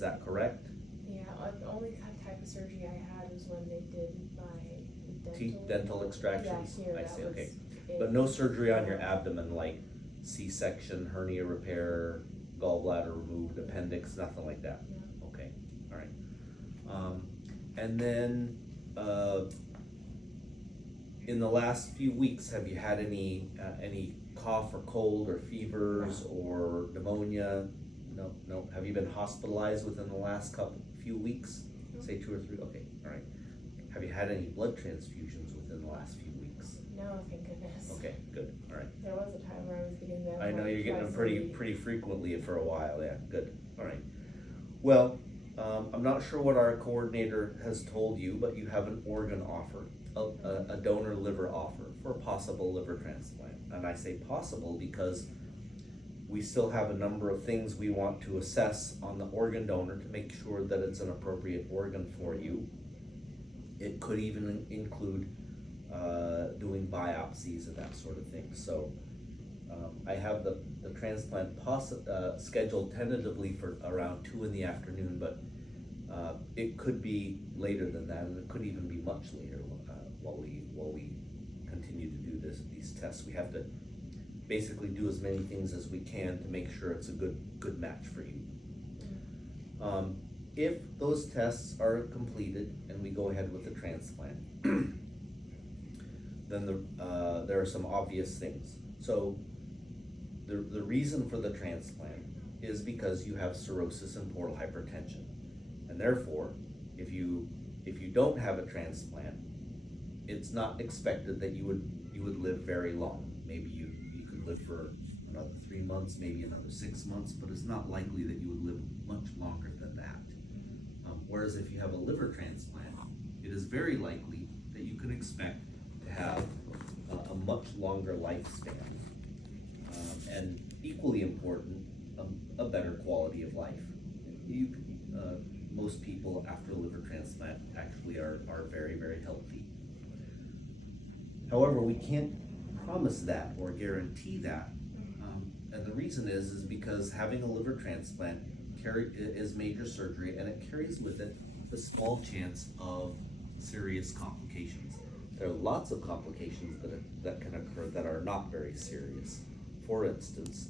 that correct? Yeah, the only type of surgery I had was when they did my Teeth dental. dental extractions? Yeah, here, I that see, was okay. it. But no surgery on your abdomen, like C-section, hernia repair, gallbladder removed, appendix, nothing like that? No. Okay, all right. And then, in the last few weeks, have you had any cough or cold or fevers or pneumonia? No, no. Have you been hospitalized within the last few weeks? No. Say 2 or 3, okay, all right. Have you had any blood transfusions within the last few weeks? No, thank goodness. Okay, good, all right. There was a time where I was getting them. I know you're getting them twice a week. pretty frequently for a while, yeah, good, all right. Well, I'm not sure what our coordinator has told you, but you have an organ offer, a donor liver offer for a possible liver transplant. And I say possible because we still have a number of things we want to assess on the organ donor to make sure that it's an appropriate organ for you. It could even include doing biopsies and that sort of thing. So I have the transplant scheduled tentatively for around 2 in the afternoon, but it could be later than that, and it could even be much later while we continue to do these tests. We have to basically do as many things as we can to make sure it's a good match for you. If those tests are completed and we go ahead with the transplant, then there are some obvious things. So the reason for the transplant is because you have cirrhosis and portal hypertension, and therefore, if you don't have a transplant, it's not expected that you would live very long. Maybe you could live for another 3 months, maybe another 6 months, but it's not likely that you would live much longer than that. Whereas if you have a liver transplant, it is very likely that you can expect to have a much longer lifespan, and equally important, a better quality of life. Most people after a liver transplant actually are very, very healthy. However, we can't promise that or guarantee that, and the reason is because having a liver transplant is major surgery, and it carries with it a small chance of serious complications. There are lots of complications that can occur that are not very serious. For instance,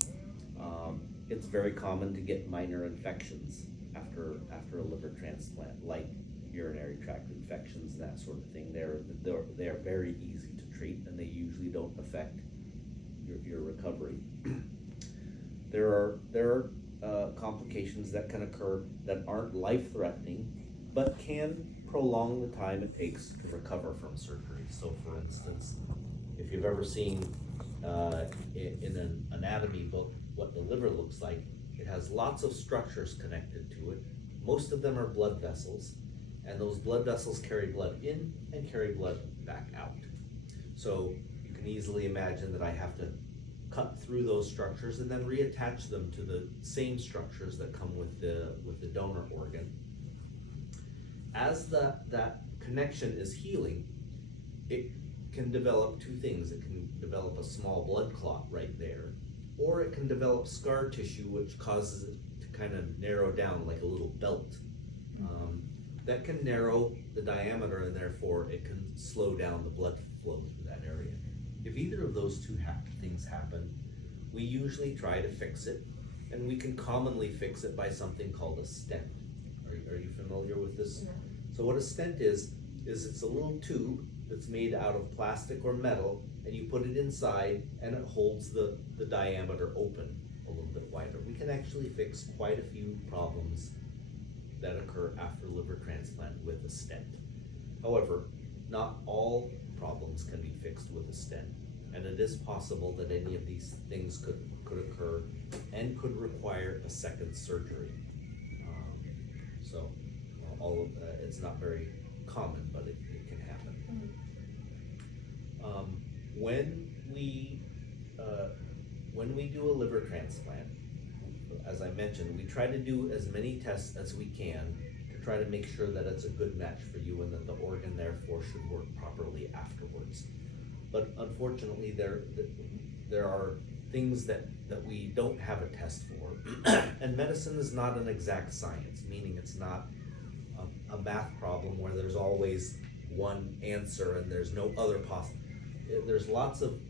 it's very common to get minor infections after a liver transplant, like urinary tract infections, that sort of thing. They are very easy to treat, and they usually don't affect your recovery. There are complications that can occur that aren't life-threatening, but can prolong the time it takes to recover from surgery. So for instance, if you've ever seen in an anatomy book what the liver looks like, it has lots of structures connected to it. Most of them are blood vessels, and those blood vessels carry blood in and carry blood back out. So you can easily imagine that I have to cut through those structures and then reattach them to the same structures that come with the donor organ. As that connection is healing, it can develop two things. It can develop a small blood clot right there, or it can develop scar tissue, which causes it to kind of narrow down like a little belt. That can narrow the diameter, and therefore it can slow down the blood flow through that area. If either of those two things happen, we usually try to fix it, and we can commonly fix it by something called a stent. Are you familiar with this? No. So what a stent is it's a little tube that's made out of plastic or metal, and you put it inside, and it holds the diameter open a little bit wider. We can actually fix quite a few problems that occur after liver transplant with a stent. However, not all problems can be fixed with a stent, and it is possible that any of these things could occur and could require a second surgery. So all of it's not very common, but it can happen. When we do a liver transplant, as I mentioned, we try to do as many tests as we can to try to make sure that it's a good match for you and that the organ therefore should work properly afterwards. But unfortunately, there are things that we don't have a test for. And medicine is not an exact science, meaning it's not a math problem where there's always one answer and there's no other there's lots of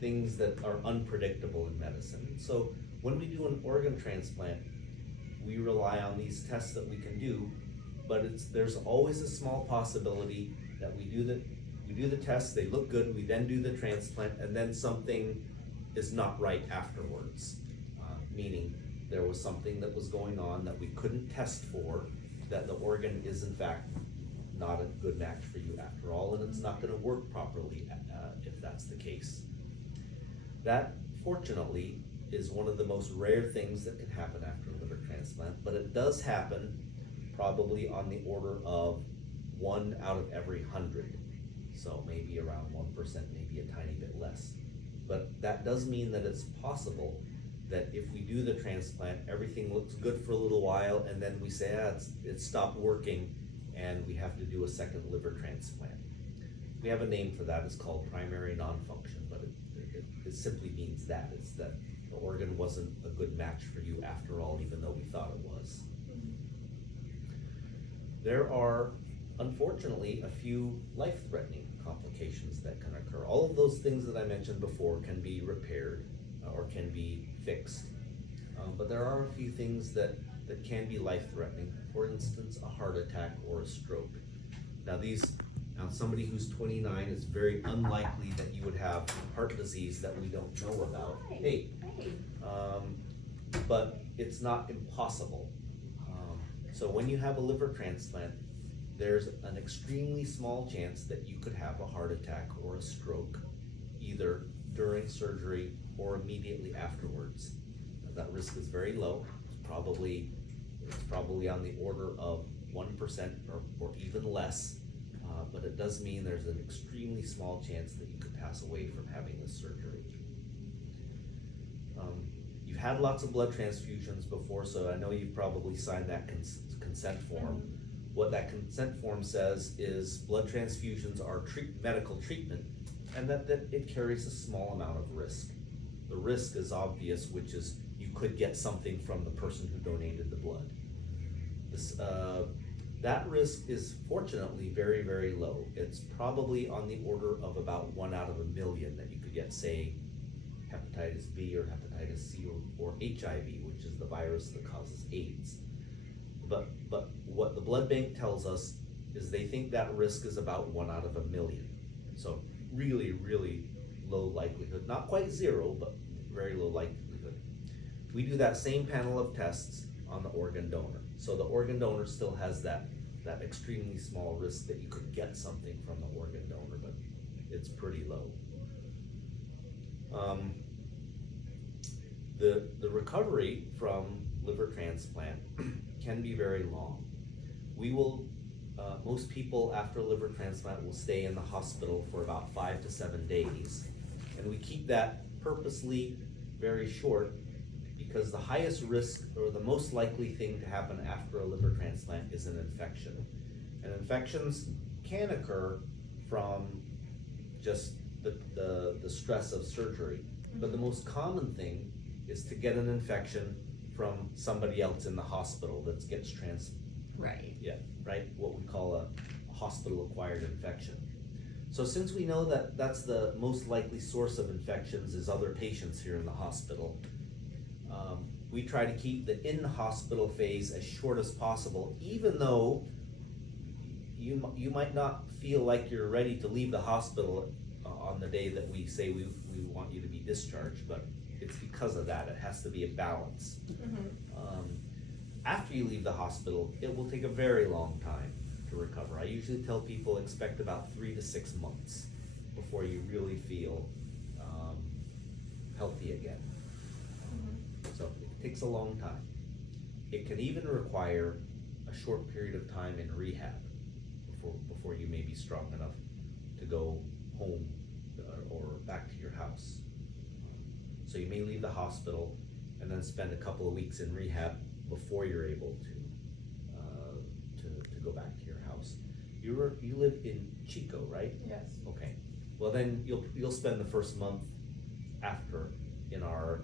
things that are unpredictable in medicine. So when we do an organ transplant, we rely on these tests that we can do, but there's always a small possibility that we do the tests, they look good, we then do the transplant, and then something is not right afterwards. Meaning there was something that was going on that we couldn't test for, that the organ is in fact not a good match for you after all, and it's not gonna work properly if that's the case. That, fortunately, is one of the most rare things that can happen after a liver transplant, but it does happen probably on the order of 1 out of every 100. So maybe around 1%, maybe a tiny bit less. But that does mean that it's possible that if we do the transplant, everything looks good for a little while, and then we say, it stopped working, and we have to do a second liver transplant. We have a name for that, it's called primary non-function, but it simply means that, it's that the organ wasn't a good match for you after all, even though we thought it was. There are, unfortunately, a few life-threatening complications that can occur. All of those things that I mentioned before can be repaired or can be fixed. But there are a few things that can be life-threatening. For instance, a heart attack or a stroke. Now somebody who's 29, it's very unlikely that you would have heart disease that we don't know about. Hey. But it's not impossible. So when you have a liver transplant, there's an extremely small chance that you could have a heart attack or a stroke, either during surgery or immediately afterwards. That risk is very low. It's probably on the order of 1% or even less, but it does mean there's an extremely small chance that you could pass away from having this surgery. You've had lots of blood transfusions before, so I know you've probably signed that consent form. What that consent form says is blood transfusions are medical treatment, and that it carries a small amount of risk. The risk is obvious, which is you could get something from the person who donated the blood. That risk is fortunately very, very low. It's probably on the order of about 1 out of 1 million that you could get, say, hepatitis B or hepatitis C or HIV, which is the virus that causes AIDS. But what the blood bank tells us is they think that risk is about 1 out of 1 million. So really, really low likelihood. Not quite zero, but very low likelihood. We do that same panel of tests on the organ donor. So the organ donor still has that extremely small risk that you could get something from the organ donor, but it's pretty low. The recovery from liver transplant can be very long. Most people after liver transplant will stay in the hospital for about 5 to 7 days, and we keep that purposely very short because the highest risk or the most likely thing to happen after a liver transplant is an infection. And infections can occur from just the stress of surgery, but the most common thing is to get an infection from somebody else in the hospital that gets what we call a hospital-acquired infection. So since we know that that's the most likely source of infections is other patients here in the hospital, we try to keep the in-hospital phase as short as possible, even though you might not feel like you're ready to leave the hospital on the day that we say we want you to be discharged, but it's because of that. It has to be a balance. After you leave the hospital, it will take a very long time to recover. I usually tell people expect about 3 to 6 months before you really feel healthy again. So it takes a long time. It can even require a short period of time in rehab before you may be strong enough to go home or back to your house. So you may leave the hospital and then spend a couple of weeks in rehab before you're able to go back to your house. You live in Chico, right? Yes. Okay. Well then you'll spend the first month after in our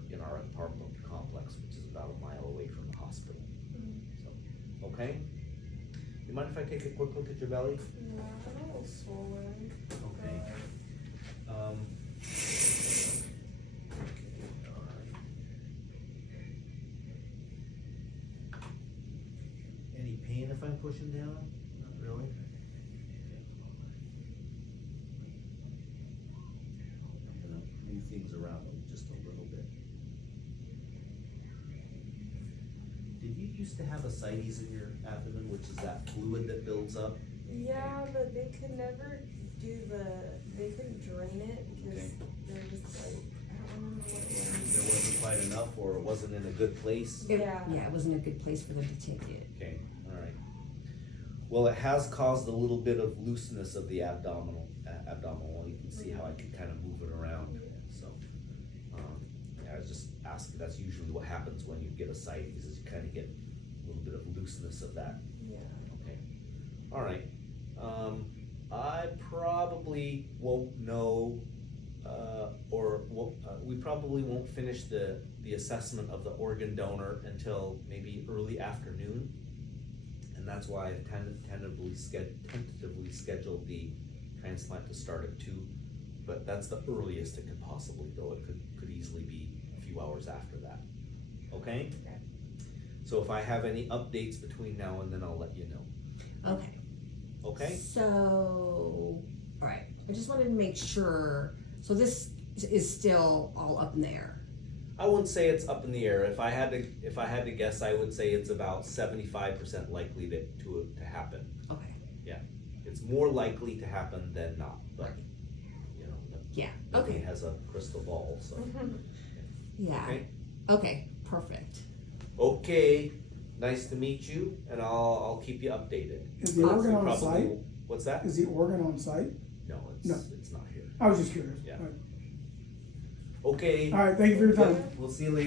apartment complex, which is about a mile away from the hospital. So, okay? You mind if I take a quick look at your belly? Yeah, I'm a little swollen. Okay. Any pain if I'm pushing down? Not really. I'm gonna move things around just a little bit. Did you used to have ascites in your abdomen, which is that fluid that builds up? Yeah, but they could never they couldn't drain it because Okay. there was like, I don't remember what it was. There wasn't quite enough, or it wasn't in a good place? Yeah. Yeah, it wasn't a good place for them to take it. Okay, alright. Well, it has caused a little bit of looseness of the abdominal, you can see how I can kind of move it around, so. Yeah, I was just asking, that's usually what happens when you get ascites, is you kind of get a little bit of looseness of that. Yeah. Okay, alright, I probably won't know, we probably won't finish the assessment of the organ donor until maybe early afternoon. And that's why I've tentatively scheduled the transplant to start at 2, but that's the earliest it could possibly go. It could easily be a few hours after that, okay? Okay. So if I have any updates between now and then, I'll let you know, Okay. okay? So, alright, I just wanted to make sure, so this is still all up in the air. I wouldn't say it's up in the air. If I had to guess, I would say it's about 75% likely to happen. Okay. It's more likely to happen than not, but, you know, Yeah, nobody okay, has a crystal ball, so. yeah, Okay, okay, perfect. okay, nice to meet you, and I'll keep you updated. Is the organ on Probably- site? What's that? Is the organ on site? No, No. it's not here. I was just curious. Yeah. All right. Okay, All right, thank you for your time. we'll see you later.